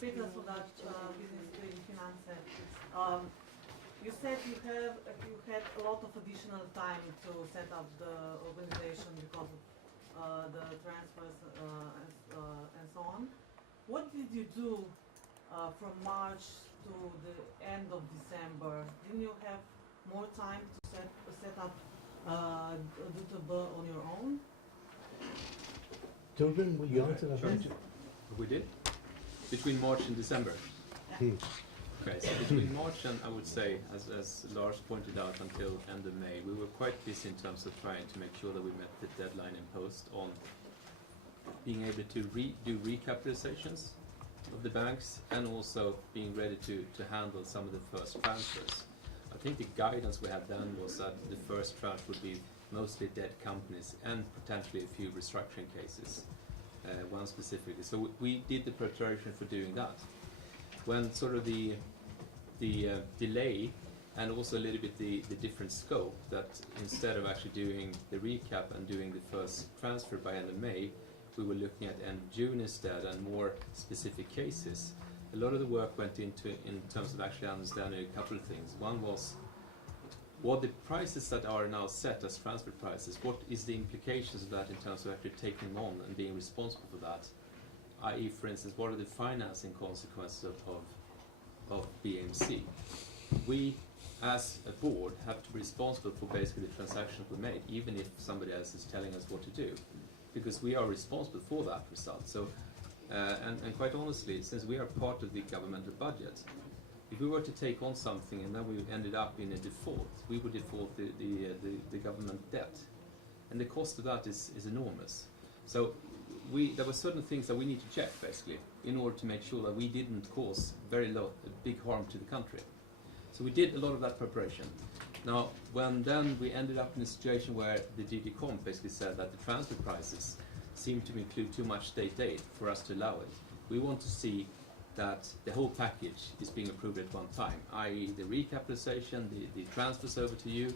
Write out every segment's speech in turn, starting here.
Peter Sodac, Business Trade Finance. You said you had a lot of additional time to set up the organization because of the transfers and so on. What did you do from March to the end of December? Didn't you have more time to set up DUTB on your own? Torbjörn, will you answer that? Sure. We did? Between March and December? Yeah. Okay, so between March and, I would say, as Lars pointed out, until end of May, we were quite busy in terms of trying to make sure that we met the deadline imposed on being able to do recapitalizations of the banks and also being ready to handle some of the first transfers. I think the guidance we had then was that the first tranche would be mostly dead companies and potentially a few restructuring cases, one specifically. So we did the preparation for doing that. When sort of the delay and also a little bit the different scope, that instead of actually doing the recap and doing the first transfer by end of May, we were looking at end of June instead and more specific cases. A lot of the work went into in terms of actually understanding a couple of things. One was what the prices that are now set as transfer prices, what is the implications of that in terms of actually taking them on and being responsible for that? I.e., for instance, what are the financing consequences of BMC? We, as a board, have to be responsible for basically the transactions we made, even if somebody else is telling us what to do, because we are responsible for that result. So, and quite honestly, since we are part of the governmental budget, if we were to take on something and then we ended up in a default, we would default the government debt, and the cost of that is enormous. So there were certain things that we need to check basically in order to make sure that we didn't cause big harm to the country. So we did a lot of that preparation. Now, when then we ended up in a situation where the DG Comp basically said that the transfer prices seemed to include too much state aid for us to allow it, we want to see that the whole package is being approved at one time, i.e. the recapitalization, the transfers over to you,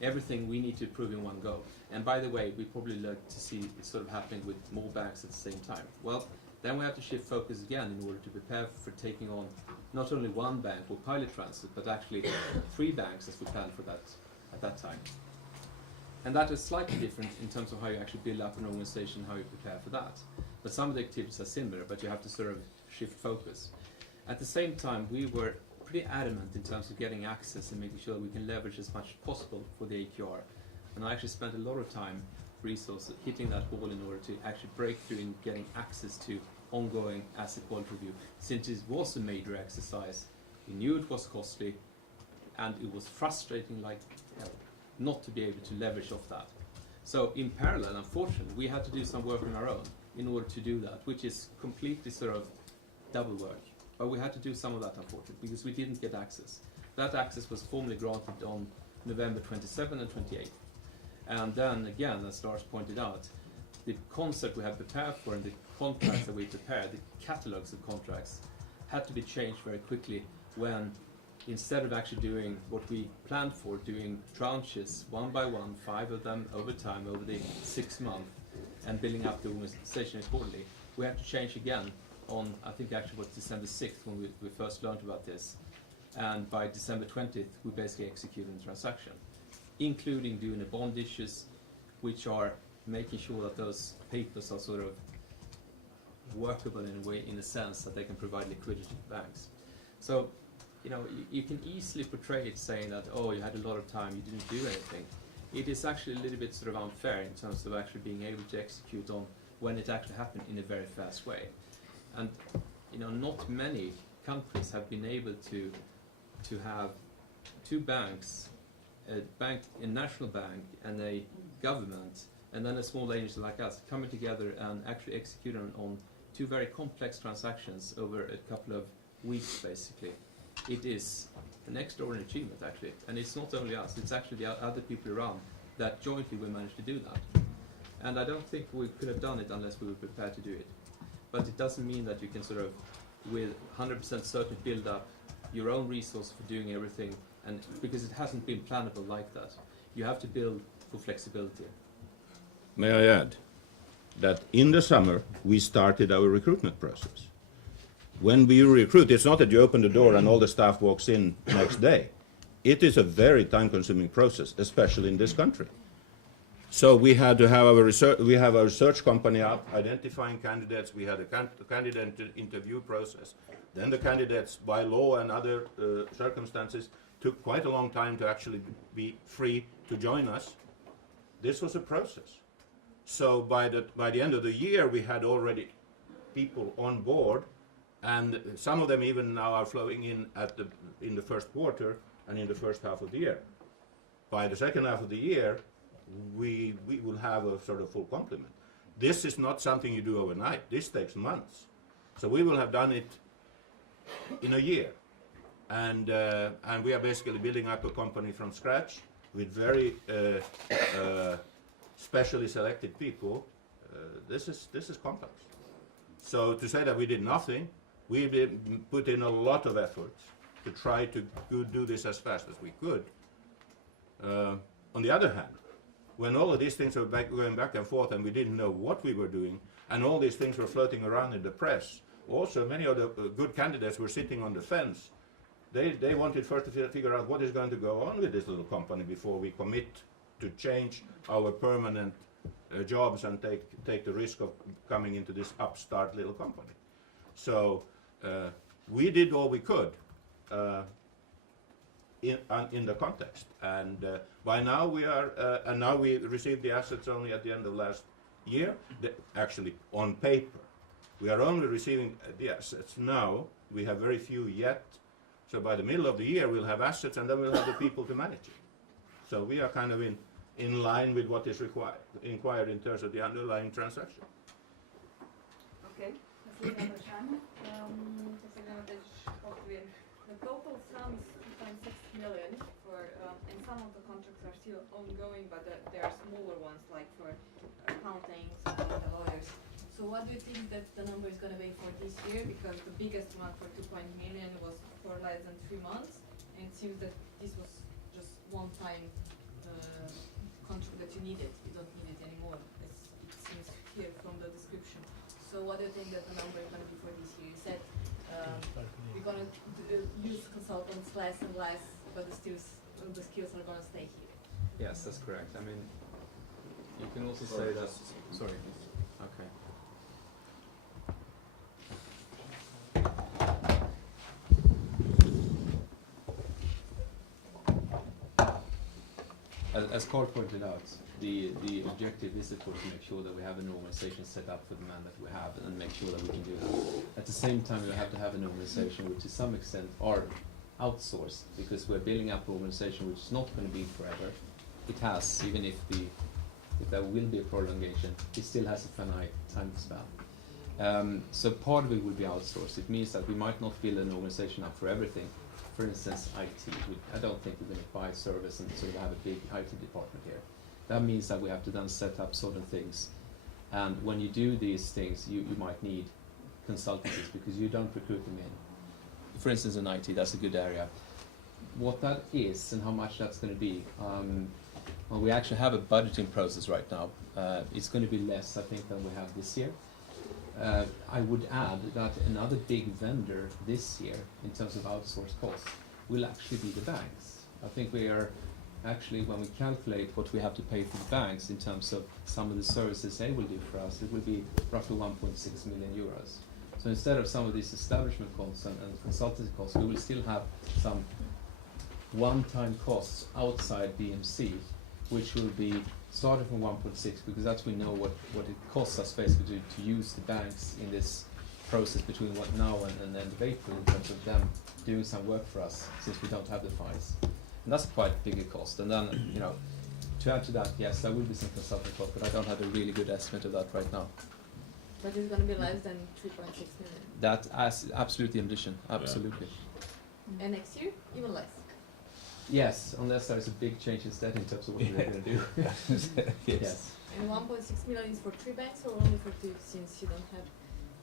everything we need to approve in one go. And by the way, we probably like to see it sort of happening with more banks at the same time. Well, then we have to shift focus again in order to prepare for taking on not only one bank or pilot transfer, but actually 3 banks as we planned for that at that time. And that is slightly different in terms of how you actually build up an organization, how you prepare for that. But some of the activities are similar, but you have to sort of shift focus. At the same time, we were pretty adamant in terms of getting access and making sure that we can leverage as much as possible for the AQR. And I actually spent a lot of time, resources, hitting that wall in order to actually break through in getting access to ongoing asset quality review. Since it was a major exercise, we knew it was costly, and it was frustrating like hell not to be able to leverage off that. So in parallel, unfortunately, we had to do some work on our own in order to do that, which is completely sort of double work. But we had to do some of that, unfortunately, because we didn't get access. That access was formally granted on November 27 and 28. And then again, as Lars pointed out, the concept we had prepared for and the contracts that we prepared, the catalogs of contracts, had to be changed very quickly when, instead of actually doing what we planned for, doing tranches one by one, 5 of them over time, over the 6 months, and building up the organization accordingly, we had to change again on, I think actually was December 6th when we first learned about this. And by December 20th, we basically executed the transaction, including doing the bond issues, which are making sure that those papers are sort of workable in a way, in a sense that they can provide liquidity to banks. So, you know, you can easily portray it saying that, oh, you had a lot of time, you didn't do anything. It is actually a little bit sort of unfair in terms of actually being able to execute on when it actually happened in a very fast way. And, you know, not many countries have been able to have 2 banks, a national bank and a government, and then a small agency like us coming together and actually executing on 2 very complex transactions over a couple of weeks, basically. It is an extraordinary achievement, actually. And it's not only us, it's actually the other people around that jointly we managed to do that. And I don't think we could have done it unless we were prepared to do it. But it doesn't mean that you can sort of, with 100% certainty, build up your own resource for doing everything, and because it hasn't been plannable like that. You have to build for flexibility. May I add that in the summer we started our recruitment process. when we recruit, it's not that you open the door and all the staff walks in next day. It is a very time-consuming process, especially in this country. So we had to have our research company up, identifying candidates. We had a candidate interview process. Then the candidates, by law and other circumstances, took quite a long time to actually be free to join us. This was a process. So by the end of the year, we had already people on board, and some of them even now are flowing in in the first quarter and in the first half of the year. By the second half of the year, we will have a sort of full complement. This is not something you do overnight. This takes months. So we will have done it in a year. And we are basically building up a company from scratch with very specially selected people. This is complex. So to say that we did nothing, we did put in a lot of effort to try to do this as fast as we could. On the other hand, when all of these things were going back and forth and we didn't know what we were doing, and all these things were floating around in the press, also many of the good candidates were sitting on the fence. They wanted first to figure out what is going to go on with this little company before we commit to change our permanent jobs and take the risk of coming into this upstart little company. So we did all we could in the context, and by now we are, and now we received the assets only at the end of last year. Actually, on paper, we are only receiving the assets now. We have very few yet. So by the middle of the year, we'll have assets, and then we'll have the people to manage it. So we are kind of in line with what is inquired in terms of the underlying transaction. Okay. Следващото вprašanje. Сега the total sum is 2.6 million for, and some of the contracts are still ongoing, but there are smaller ones like for accounting, some the lawyers. So what do you think that the number is going to be for this year? Because the biggest one for 2 million was for less than 3 months, and it seems that this was just one-time contract that you needed. You don't need it anymore, as it seems here from the description. So what do you think that the number is going to be for this year? You said we're going to use consultants less and less, but the skills are going to stay here. Yes, that's correct. I mean, you can also say that. Sorry. Okay. As Carl pointed out, the objective is, of course, to make sure that we have an organization set up for the man that we have, and make sure that we can do that. At the same time, we have to have an organization which, to some extent, are outsourced, because we're building up an organization which is not going to be forever. It has, even if there will be a prolongation, it still has a finite time span. So part of it will be outsourced. It means that we might not build an organization up for everything. For instance, IT. I don't think we're going to buy service and sort of have a big IT department here. That means that we have to then set up certain things. And when you do these things, you might need consultancies, because you don't recruit them in. For instance, in IT, that's a good area. What that is and how much that's going to be, well, we actually have a budgeting process right now. It's going to be less, I think, than we have this year. I would add that another big vendor this year, in terms of outsourced costs, will actually be the banks. I think we are actually, when we calculate what we have to pay for the banks in terms of some of the services they will do for us, it will be roughly 1.6 million euros. So instead of some of these establishment costs and consultancy costs, we will still have some one-time costs outside BMC, which will be starting from 1.6, because that's we know what it costs us basically to use the banks in this process between what now and the end of April, in terms of them doing some work for us, since we don't have the files. And that's quite a bigger cost. And then, you know, to add to that, yes, there will be some consulting cost, but I don't have a really good estimate of that right now. But it's going to be less than 3.6 million. That is absolutely ambition, absolutely. Yeah. And next year, even less. Yes, unless there is a big change instead in terms of what we're going to do. Yes. And 1.6 million is for 3 banks or only for 2, since you don't have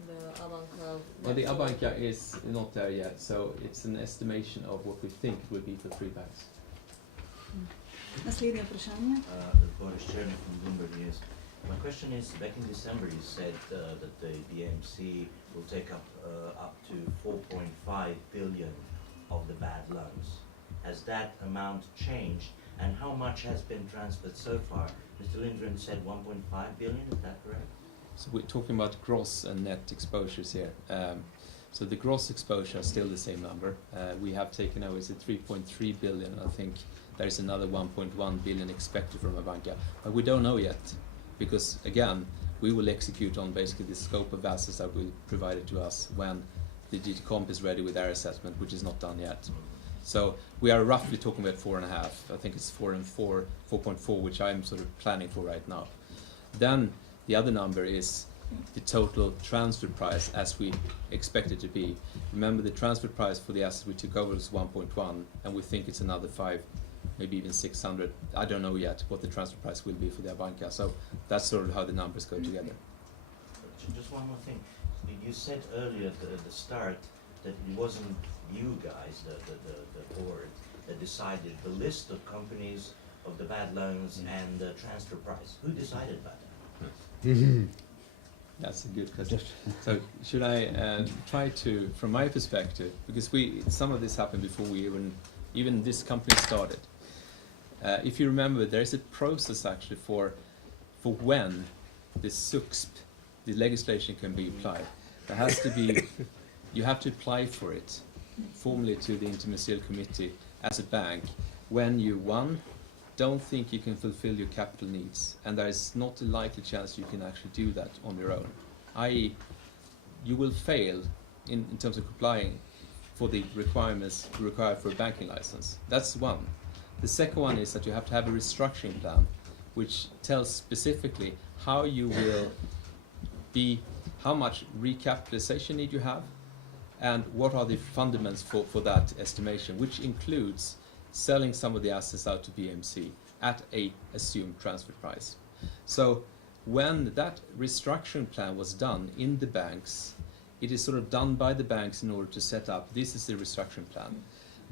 the Abanka? Well, the Abanka is not there yet, so it's an estimation of what we think it will be for 3 banks. Naslednje vprašanje. Boris Cherny from Bloomberg News. My question is, back in December you said that the BMC will take up to 4.5 billion of the bad loans. Has that amount changed, and how much has been transferred so far? Mr. Lindgren said 1.5 billion, is that correct? So we're talking about gross and net exposures here. So the gross exposure is still the same number. We have taken over, is it 3.3 billion? I think there is another 1.1 billion expected from Abanca, but we don't know yet, because again, we will execute on basically the scope of assets that will provide it to us when the DTComp is ready with their assessment, which is not done yet. So we are roughly talking about 4.5. I think it's 4.4, which I'm sort of planning for right now. Then the other number is the total transfer price as we expect it to be. Remember, the transfer price for the assets we took over is 1.1, and we think it's another 5, maybe even 600. I don't know yet what the transfer price will be for the Abanca. So that's sort of how the numbers go together. Just one more thing. You said earlier at the start that it wasn't you guys, the board, that decided the list of companies, of the bad loans, and the transfer price. Who decided about that? That's a good question. So should I try to, from my perspective, because some of this happened before we even this company started. If you remember, there is a process actually for when the SUXP, the legislation can be applied. There has to be, you have to apply for it formally to the interministerial committee as a bank when you, one, don't think you can fulfill your capital needs, and there is not a likely chance you can actually do that on your own. I.e., you will fail in terms of complying for the requirements required for a banking license. That's one. The second one is that you have to have a restructuring plan, which tells specifically how you will be, how much recapitalization need you have, and what are the fundamentals for that estimation, which includes selling some of the assets out to BMC at a assumed transfer price. So when that restructuring plan was done in the banks, it is sort of done by the banks in order to set up, this is the restructuring plan.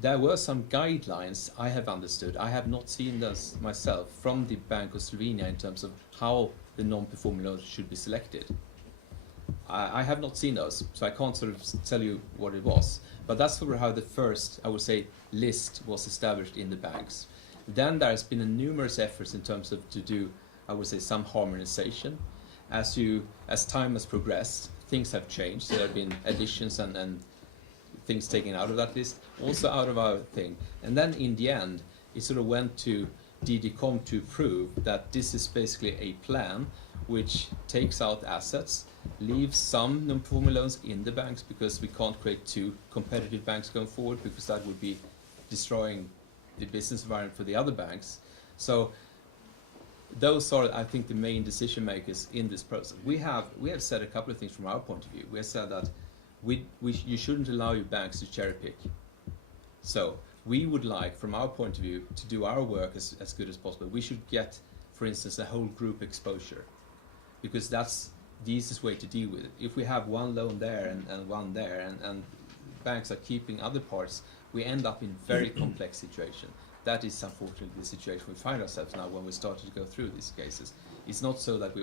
There were some guidelines I have understood, I have not seen those myself, from the Bank of Slovenia in terms of how the non-performing loans should be selected. I have not seen those, so I can't sort of tell you what it was. But that's sort of how the first, I would say, list was established in the banks. Then there's been numerous efforts in terms of to do, I would say, some harmonization. As time has progressed, things have changed. So there have been additions and things taken out of that list, also out of our thing. And then in the end, it sort of went to DTComp to prove that this is basically a plan which takes out assets, leaves some non-performing loans in the banks, because we can't create two competitive banks going forward, because that would be destroying the business environment for the other banks. So those are, I think, the main decision makers in this process. We have said a couple of things from our point of view. We have said that you shouldn't allow your banks to cherry pick. So we would like, from our point of view, to do our work as good as possible. We should get, for instance, a whole group exposure, because that's the easiest way to deal with it. If we have one loan there and one there, and banks are keeping other parts, we end up in very complex situation. That is unfortunately the situation we find ourselves now when we started to go through these cases. It's not so that we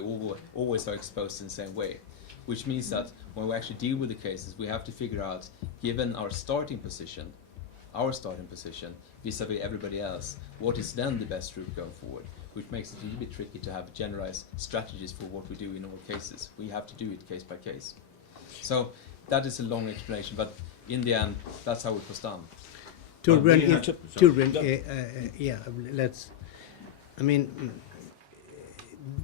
always are exposed in the same way, which means that when we actually deal with the cases, we have to figure out, given our starting position vis-a-vis everybody else, what is then the best route going forward, which makes it a little bit tricky to have generalized strategies for what we do in all cases. We have to do it case by case. So that is a long explanation, but in the end, that's how it was done.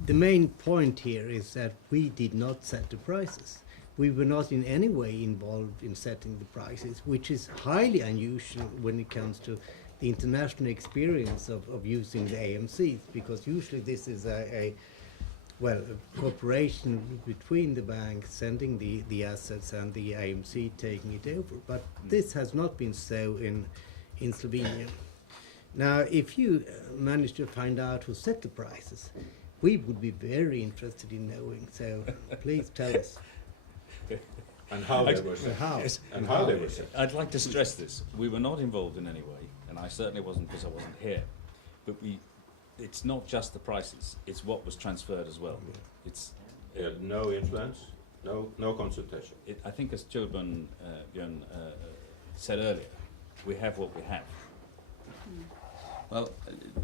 The main point here is that we did not set the prices. We were not in any way involved in setting the prices, which is highly unusual when it comes to the international experience of using the AMCs, because usually this is a cooperation between the bank sending the assets and the AMC taking it over. But this has not been so in Slovenia. Now, if you manage to find out who set the prices, we would be very interested in knowing. So please tell us. And how they were set. And how they were set. I'd like to stress this. We were not involved in any way, and I certainly wasn't because I wasn't here. But it's not just the prices, it's what was transferred as well. It's They had no influence, No consultation. I think as Björn said earlier, we have what we have. Well,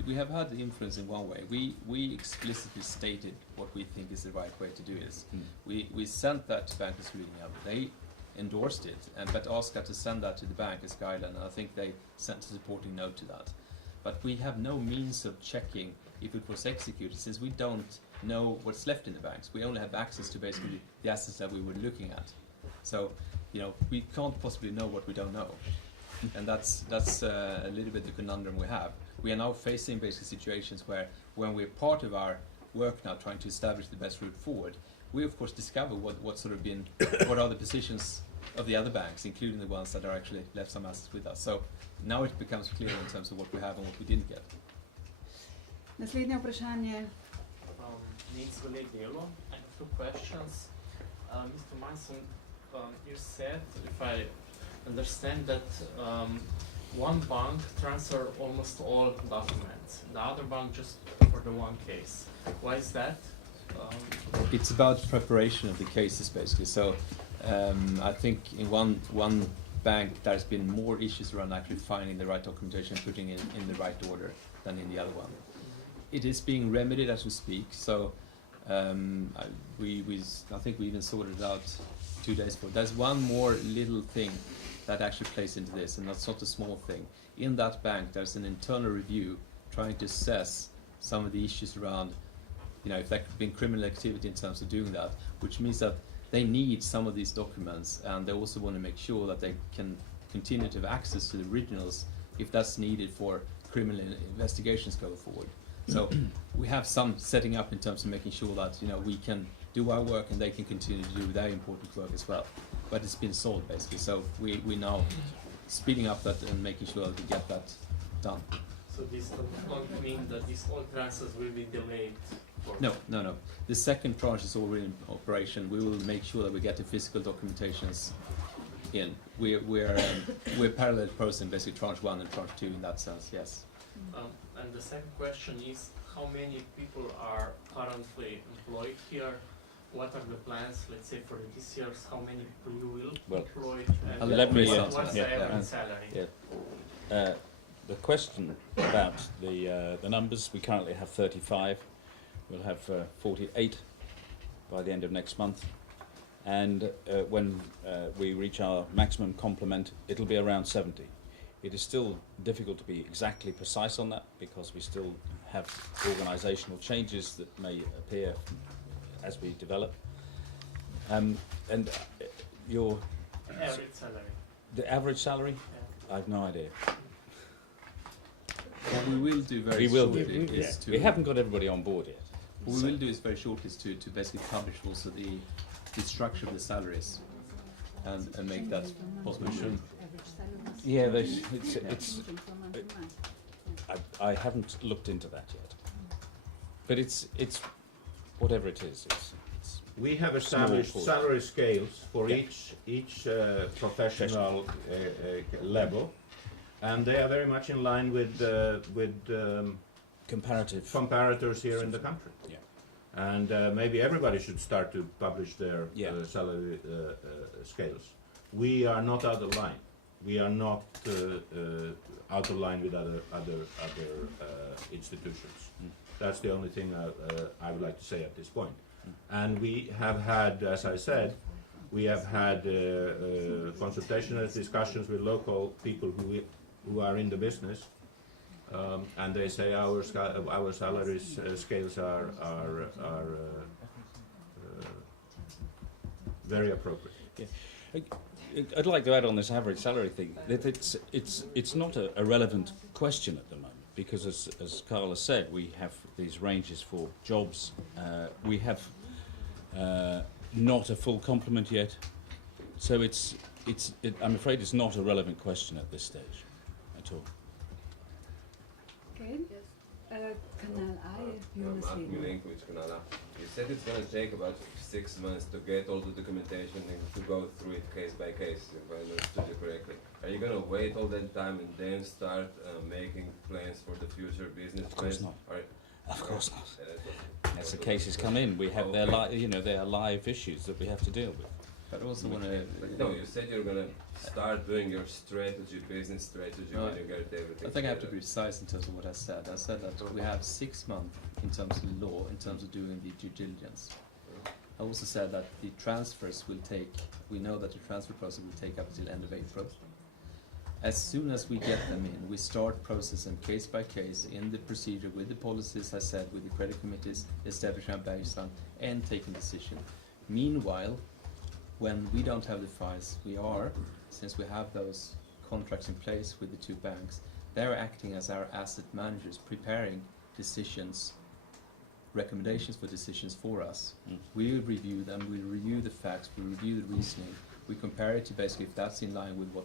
we have had the influence in one way. We explicitly stated what we think is the right way to do this. We sent that to Bankers Reading Hub. They endorsed it, but asked us to send that to the bank as guideline, and I think they sent a supporting note to that. But we have no means of checking if it was executed, since we don't know what's left in the banks. We only have access to basically the assets that we were looking at. So, we can't possibly know what we don't know. And that's a little bit the conundrum we have. We are now facing basically situations where, when we're part of our work now trying to establish the best route forward, we of course discover what sort of been, what are the positions of the other banks, including the ones that are actually left some assets with us. So now it becomes clear in terms of what we have and what we didn't get. Naslednje vprašanje. Needs relate dialogue. I have two questions. Mr. Manson, you said, if I understand, that one bank transfer almost all documents, the other bank just for the one case. Why is that? It's about preparation of the cases basically. So I think in one bank there's been more issues around actually finding the right documentation, putting it in the right order than in the other one. It is being remedied as we speak. So I think we even sorted it out 2 days ago. There's one more little thing that actually plays into this, and that's not a small thing. In that bank, there's an internal review trying to assess some of the issues around, if there could be criminal activity in terms of doing that, which means that they need some of these documents, and they also want to make sure that they can continue to have access to the originals if that's needed for criminal investigations going forward. So we have some setting up in terms of making sure that we can do our work and they can continue to do their important work as well. But it's been solved basically, so we now speeding up that and making sure that we get that done. So this does not mean that these all transfers will be delayed? No. The second tranche is already in operation. We will make sure that we get the physical documentations in. We're parallel processing basically tranche 1 and tranche 2 in that sense, yes. And the second question is, how many people are currently employed here? What are the plans, let's say, for this year? How many people you will employ? And let me what's the average salary? The question about the numbers, we currently have 35. We'll have 48 by the end of next month. And when we reach our maximum complement, it'll be around 70. It is still difficult to be exactly precise on that because we still have organisational changes that may appear as we develop. And your average salary. The average salary? Yeah. I have no idea. What we will do very shortly is to... We haven't got everybody on board yet. What we will do is very shortly is to basically publish also the structure of the salaries and make that possible. Yeah, I haven't looked into that yet. But it's whatever it is. We have established salary scales for each professional level, and they are very much in line with comparators here in the country. Yeah. And maybe everybody should start to publish their salary scales. We are not out of line. We are not out of line with other institutions. That's the only thing I would like to say at this point. And we have had, as I said, we have had consultational discussions with local people who are in the business, and they say our salaries scales are very appropriate. Yeah. I'd like to add on this average salary thing that it's not a relevant question at the moment because as Carl has said, we have these ranges for jobs. We have not a full complement yet, so I'm afraid it's not a relevant question at this stage at all. Okay. Kanal A, Jonas Lehmann. You said it's going to take about 6 months to get all the documentation and to go through it case by case, if I understood you correctly. Are you going to wait all that time and then start making plans for the future business plans? Of course not. Of course not. As the cases come in, we have their there are live issues that we have to deal with. But I also want to. But no, you said you're gonna start doing your strategy, business strategy, No, when you get everything. I think I have to together. be precise in terms of what I said. I said that we have 6 months in terms of law, in terms of doing the due diligence. I also said that the transfers will take, we know that the transfer process will take up until end of April. As soon as we get them in, we start processing case by case in the procedure with the policies, I said, with the credit committees, establishing a baseline and taking decision. Meanwhile, when we don't have the files, we are, since we have those contracts in place with the 2 banks, they're acting as our asset managers, preparing decisions, recommendations for decisions for us. We will review them, we review the facts, we review the reasoning, we compare it to basically if that's in line with what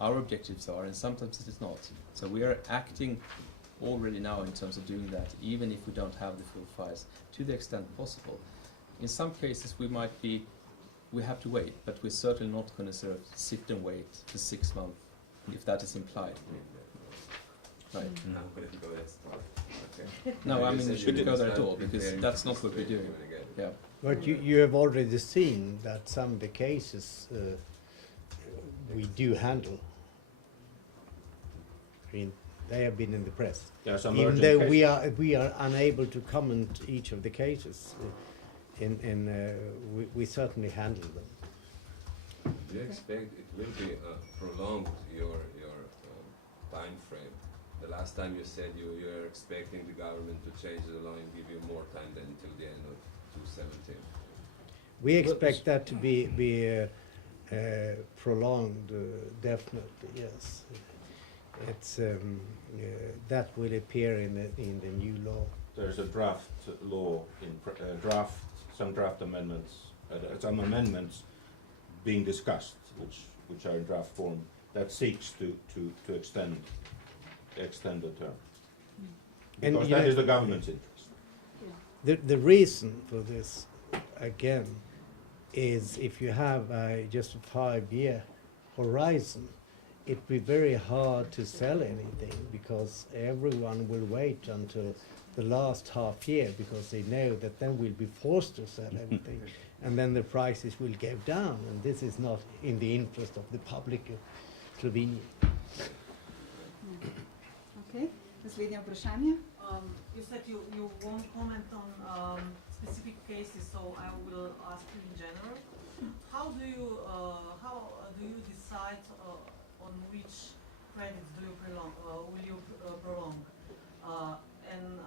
our objectives are, and sometimes it is not. So we are acting already now in terms of doing that, even if we don't have the full files, to the extent possible. In some cases we have to wait, but we're certainly not going to sort of sit and wait for 6 months, if that is implied. Right. No, but if you go that's okay. No, I mean, we You shouldn't go there at start all, because preparing that's for not what we're situation doing. when you get it. Yeah. But you have already seen that some of the cases we do handle. I mean, they have been in the press. There are some Even urgent though cases. we are unable to comment each of the cases, we certainly handle them. Do you expect it will be prolonged your time frame? The last time you said you are expecting the government to change the law and give you more time than until the end of 2017. We expect that to be prolonged, definitely, yes. It's that will appear in the new law. There's a draft law some draft amendments, some amendments being discussed, which are in draft form, that seeks to extend the term. And Because you that know- is the government's interest. The reason for this, again, is if you have just a 5-year horizon, it'd be very hard to sell anything because everyone will wait until the last half year because they know that then we'll be forced to sell everything and then the prices will go down, and this is not in the interest of the public of Slovenia. Okay, naslednje vprašanje. You said you won't comment on specific cases, so I will ask you in general. How do you decide on which credits do you prolong? And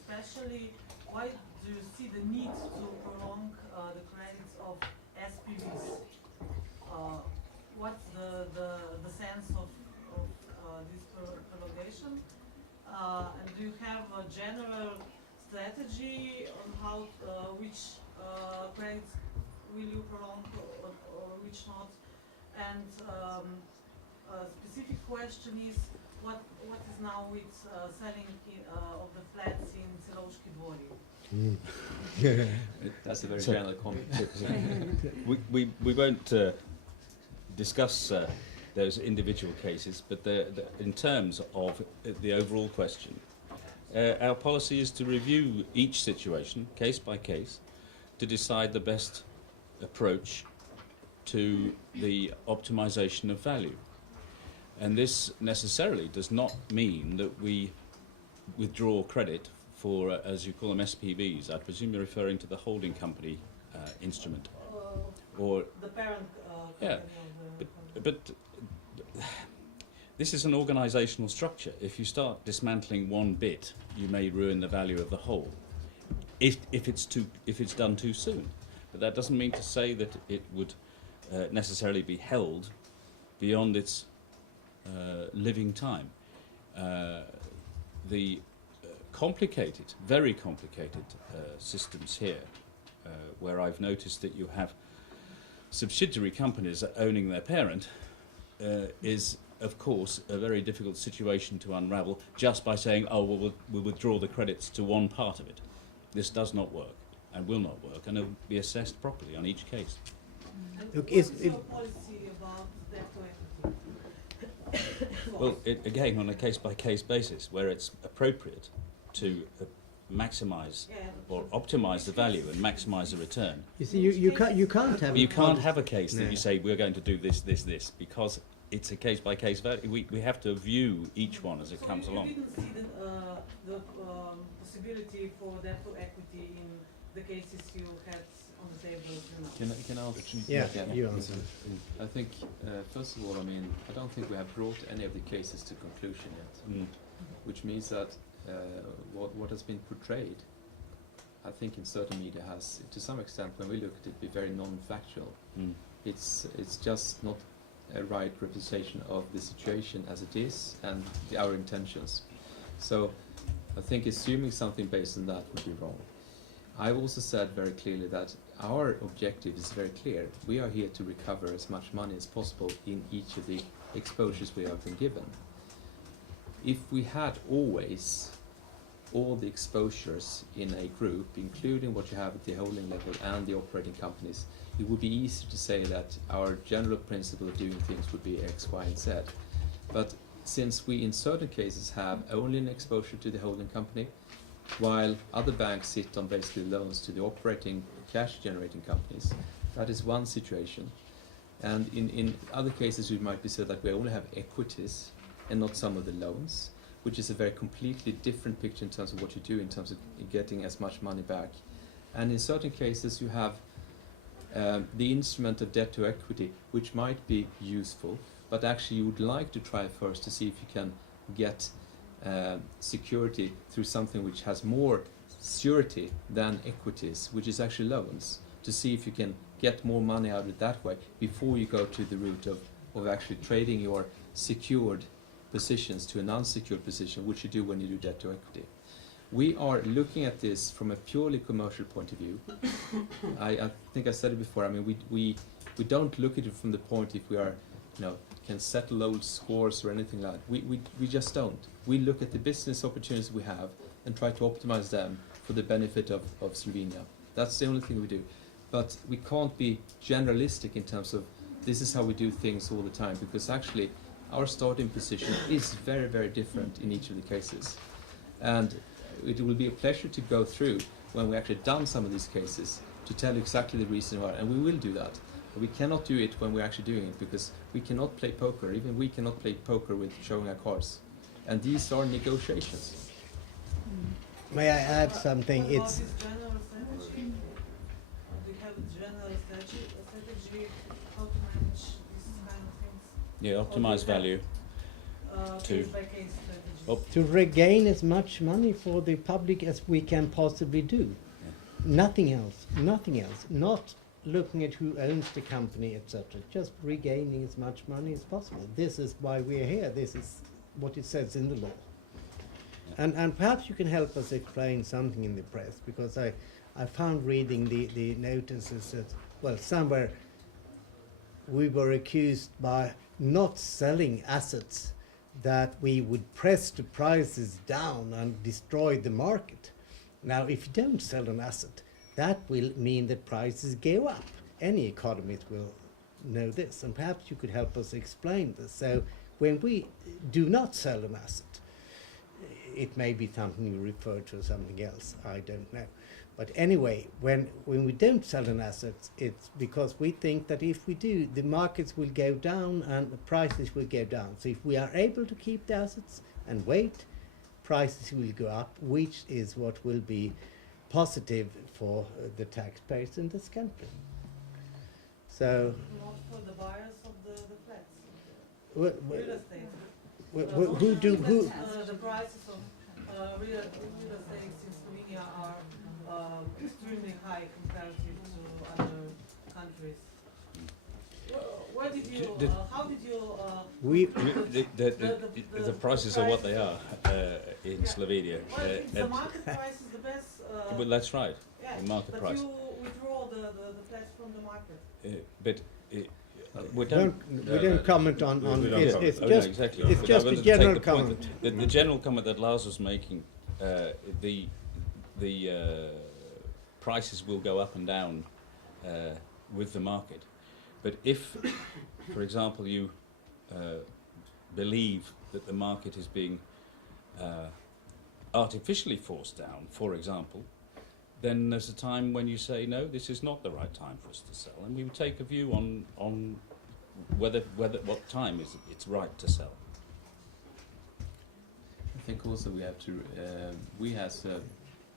especially, why do you see the need to prolong the credits of SPVs? What's the sense of this prolongation? And do you have a general strategy on how which credits will you prolong or which not? And a specific question is what is now with selling of the flats in Celovški Dvori? That's a very general comment. We won't discuss those individual cases, but in terms of the overall question, our policy is to review each situation, case by case, to decide the best approach to the optimization of value. And this necessarily does not mean that we withdraw credit for, as you call them, SPVs. I presume you're referring to the holding company instrument. Or the parent yeah, company of the but this is an organisational structure. If you start dismantling one bit, you may ruin the value of the whole. If it's done too soon, but that doesn't mean to say that it would necessarily be held beyond its living time. The complicated, very complicated systems here, where I've noticed that you have subsidiary companies owning their parent, is of course a very difficult situation to unravel just by saying, oh, well, we'll withdraw the credits to one part of it. This does not work and will not work, and it will be assessed properly on each case. And Look, what is your policy about debt to equity? Well, again, on a case-by-case basis, where it's appropriate, to maximize Yeah, or optimize the value and maximize the return. You see, you can't have. You can't have a case that No. you say we're going to do this, because it's a case by case value. We have to view each one as it so comes you along. didn't see the possibility for debt to equity in the cases you had on the table till now? Can I ask? Yeah, Yeah. you answer. I think, first of all, I mean, I don't think we have brought any of the cases to conclusion yet, Mm. which means that what has been portrayed, I think in certain media has, to some extent, when we look at it, be very non-factual. Mm. It's just not a right representation of the situation as it is and our intentions. So I think assuming something based on that would be wrong. I've also said very clearly that our objective is very clear. We are here to recover as much money as possible in each of the exposures we have been given. If we had always all the exposures in a group, including what you have at the holding level and the operating companies, it would be easy to say that our general principle of doing things would be X, Y, and Z. But since we in certain cases have only an exposure to the holding company, while other banks sit on basically loans to the operating cash generating companies, that is one situation. And in other cases we might be said that we only have equities and not some of the loans, which is a very completely different picture in terms of what you do in terms of getting as much money back. And in certain cases you have the instrument of debt to equity, which might be useful, but actually you would like to try first to see if you can get security through something which has more surety than equities, which is actually loans, to see if you can get more money out of it that way before you go to the route of actually trading your secured positions to an unsecured position, which you do when you do debt to equity. We are looking at this from a purely commercial point of view. I think I said it before. I mean, we don't look at it from the point if we are, can settle old scores or anything like that. We just don't. We look at the business opportunities we have and try to optimize them for the benefit of Slovenia. That's the only thing we do. But we can't be generalistic in terms of this is how we do things all the time, because actually our starting position is very, very different in each of the cases. And it will be a pleasure to go through when we actually done some of these cases to tell exactly the reason why, and we will do that. But we cannot do it when we're actually doing it, because we cannot play poker. Even we cannot play poker with showing our cards. And these are negotiations. May I add something? What about It's this general strategy? Do you have a general strategy how to manage these kind of things? Yeah, optimize value. Case by case strategy. Op- to regain as much money for the public as we can possibly do. Nothing else. Nothing else. Not looking at who owns the company, etc. Just regaining as much money as possible. This is why we're here. This is what it says in the law. And perhaps you can help us explain something in the press, because I found reading the notices that, well, somewhere we were accused by not selling assets that we would press the prices down and destroy the market. Now, if you don't sell an asset, that will mean that prices go up. Any economist will know this, and perhaps you could help us explain this. So when we do not sell an asset, it may be something you refer to as something else, I don't know. But anyway, when we don't sell an asset, it's because we think that if we do, the markets will go down and the prices will go down. So if we are able to keep the assets and wait, prices will go up, which is what will be positive for the taxpayers in this country. So, Not for the buyers of the flats, wh- real wh- estate. who The prices of real estate in Slovenia are extremely high comparative to other countries. Where did you, how did you, we The prices are what they are in Yeah. Slovenia. well, it's the and- market price is the best, well, that's right, yeah, the market but price. you withdraw the flats from the market. But we we don't comment on we don't it's, comment. it's Oh, just no, exactly. it's But just I a wanted to take general the point comment. that the general comment that Lars was making, the prices will go up and down with the market. But if, for example, you believe that the market is being artificially forced down, for example, then there's a time when you say, no, this is not the right time for us to sell, and we would take a view on whether what time is it's right to sell. I think also we have to, we as a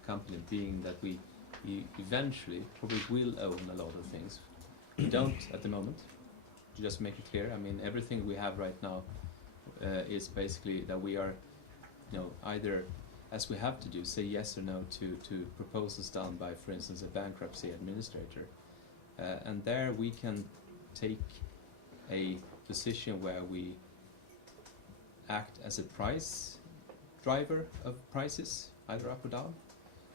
company, being that we eventually probably will own a lot of things. We don't at the moment, to just make it clear. I mean, everything we have right now is basically that we are, either, as we have to do, say yes or no to proposals done by, for instance, a bankruptcy administrator. And there we can take a position where we act as a price driver of prices, either up or down.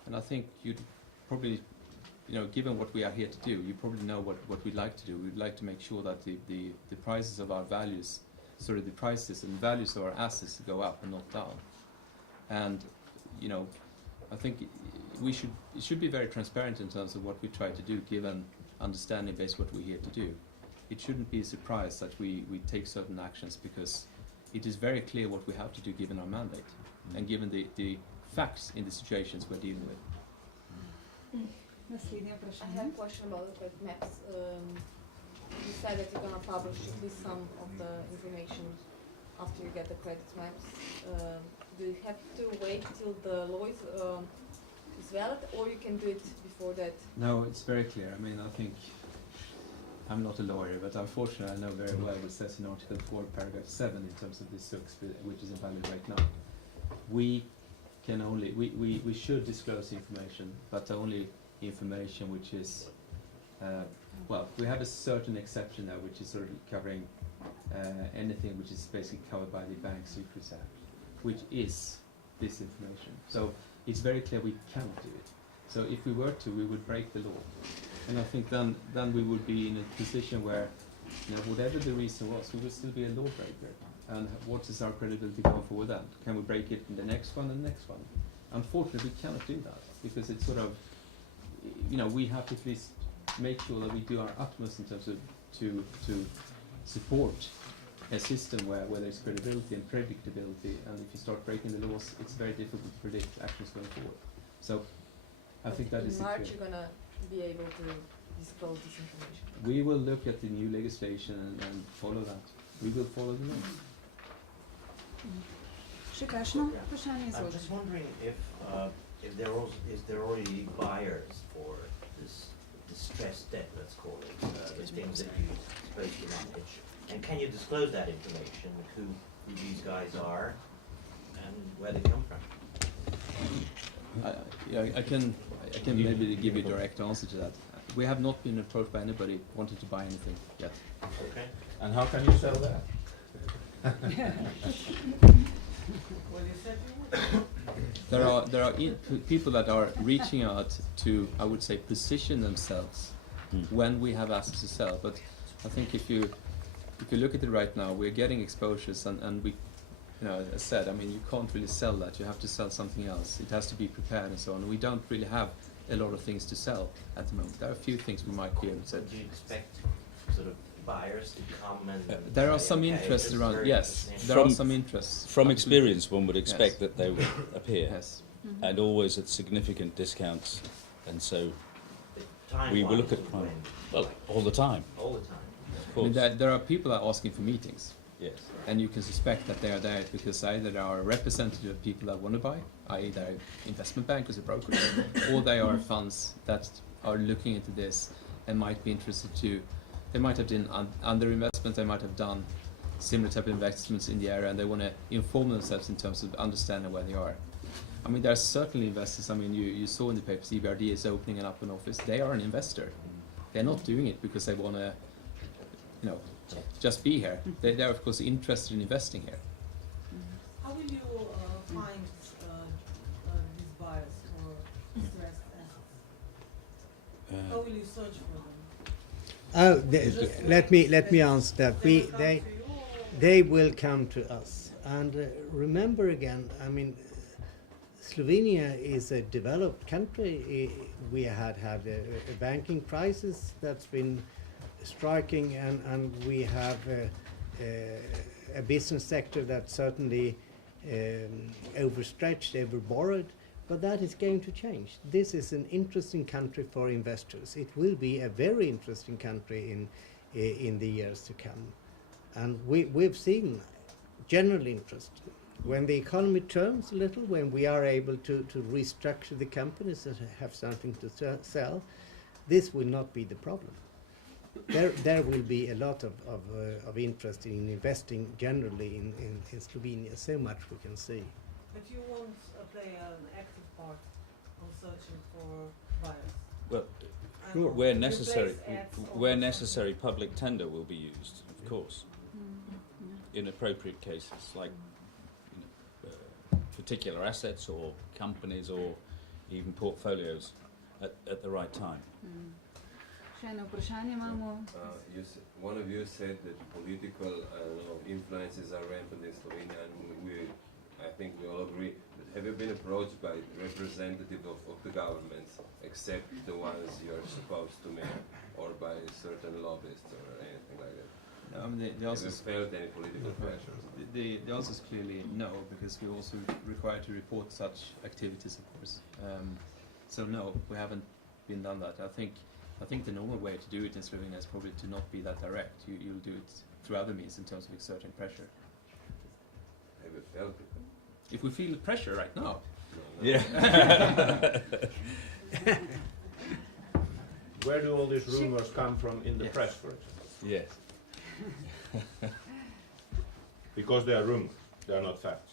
And I think you'd probably, given what we are here to do, you probably know what we'd like to do. We'd like to make sure that the prices of our values, the prices and values of our assets go up and not down. And, I think it should be very transparent in terms of what we try to do, given understanding based what we're here to do. It shouldn't be a surprise that we take certain actions, because it is very clear what we have to do given our mandate and given the facts in the situations we're dealing with. Naslednje I vprašanje. have a question about the credit maps. You said that you're gonna publish at least some of the information after you get the credit maps. Do you have to wait till the law is valid, or you can do it before that? No, it's very clear. I mean, I think I'm not a lawyer, but unfortunately I know very well what it says in Article 4, Paragraph 7 in terms of this SUX, which is invalid right now. We can only, we should disclose information, but only information which is, we have a certain exception now, which is sort of covering anything which is basically covered by the Bank Secrecy Act, which is this information. So it's very clear we cannot do it. So if we were to, we would break the law. And I think then we would be in a position where, whatever the reason was, we would still be a lawbreaker. And what is our credibility going forward then? Can we break it in the next one and the next one? Unfortunately, we cannot do that, because it's sort of, we have to at least make sure that we do our utmost in terms of to support a system where there's credibility and predictability. And if you start breaking the laws, it's very difficult to predict actions going forward. So I think that is in March clear. you're gonna be able to disclose this information. We will look at the new legislation and follow that. We will follow the law. Še kakšno vprašanje? I'm Izvolite. just wondering if there are already buyers for this distressed debt, let's call it, the things that you're supposed to manage. And can you disclose that information, who these guys are and where they come from? I can maybe give you a direct answer to that. We have not been approached by anybody wanting to buy anything yet. Okay. And how can you sell that? Well, you said you would. There are people that are reaching out to, I would say, position themselves when we have assets to sell. But I think if you look at it right now, we're getting exposures, and we, as I said, I mean, you can't really sell that. You have to sell something else. It has to be prepared and so on. We don't really have a lot of things to sell at the moment. There are a few things we might be able to sell. Do you expect sort of buyers to come and There are say, some okay, interest this is around. very Yes, interesting? there are some interests. From Absolutely. experience, one would expect Yes. that they would appear, Yes. and always at significant discounts, and so The we will look timelines at of crime. when, Well, all the time, all the time. of I mean, course. there are people that are asking for meetings, Yes. and you can suspect that they are there because either they are a representative of people that want to buy, i.e. they're investment bankers or brokers, or they are funds that are looking into this and might be interested to. They might have done under investments, they might have done similar type of investments in the area, and they want to inform themselves in terms of understanding where they are. I mean, there are certainly investors. I mean, you saw in the papers, EBRD is opening up an office. They are an investor. They're not doing it because they want to, just be here. They're of course interested in investing here. How will you find these buyers for distressed assets? How will you search for them? Let me answer that. They will come to you, or- They will come to us. And remember again, I mean, Slovenia is a developed country. We had a banking crisis that's been striking, and we have a business sector that certainly overstretched, overborrowed, but that is going to change. This is an interesting country for investors. It will be a very interesting country in the years to come. And we've seen general interest. When the economy turns a little, when we are able to restructure the companies that have something to sell, this will not be the problem. There will be a lot of interest in investing generally in Slovenia. So much we can see. But you won't play an active part on searching for buyers. Well, Sure. where You necessary, place ads on where the- necessary, public tender will be used, of course, in appropriate cases, like particular assets or companies or even portfolios at the right time. Še eno vprašanje imamo. One of you said that political influences are rampant in Slovenia, and I think we all agree. But have you been approached by representatives of the governments, except the ones you're supposed to meet, or by certain lobbyists or anything like that? I mean, the Have answer you is felt any political pressure? the answer is clearly no, because we're also required to report such activities, of course. So no, we haven't been done that. I think the normal way to do it in Slovenia is probably to not be that direct. You'll do it through other means in terms of exerting pressure. Have you felt it? If we feel pressure right now, No. Yeah. Where do all these rumors come from in the press, for example? Yes. Because they are rumors, they are not facts.